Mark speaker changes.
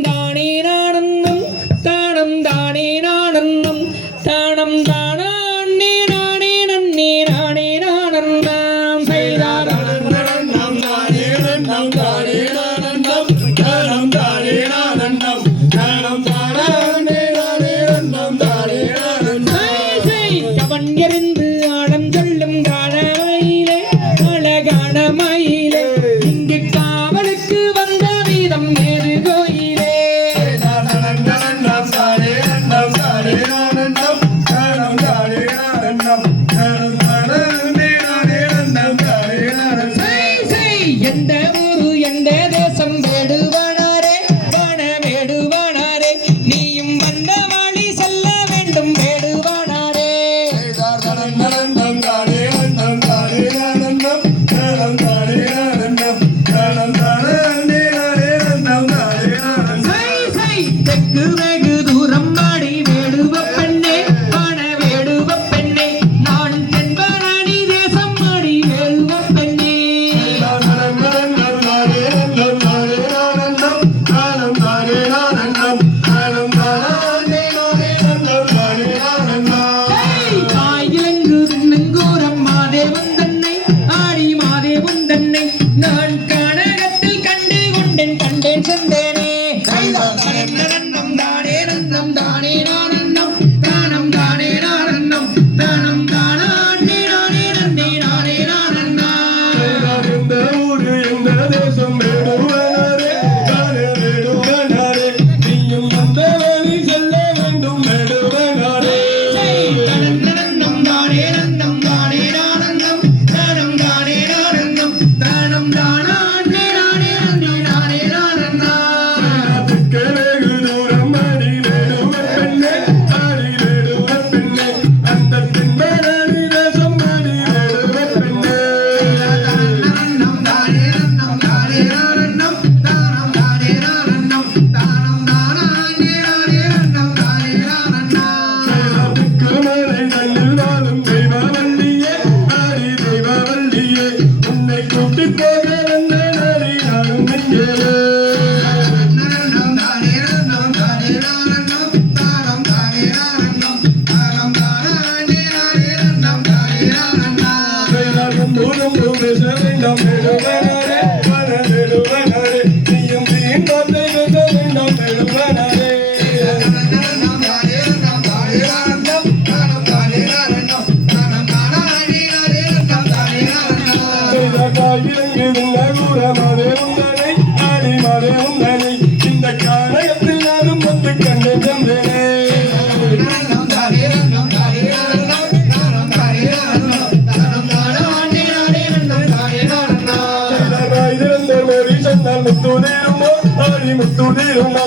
Speaker 1: தானே உந்தன்னை நான் கானகத்தில் கண்டு கொண்டேன் கண்டேன் சென்றேனே நரன்னம் தானே நன்னம் தானே தானம் தானே தானே
Speaker 2: Don't be உறவவே உந்தனை அடிமவே உந்தனை இந்த காலகத்தில் நானும் வந்து கண்டு தந்தேனே முத்து தீருமோ ஆடி முத்து தீருமோ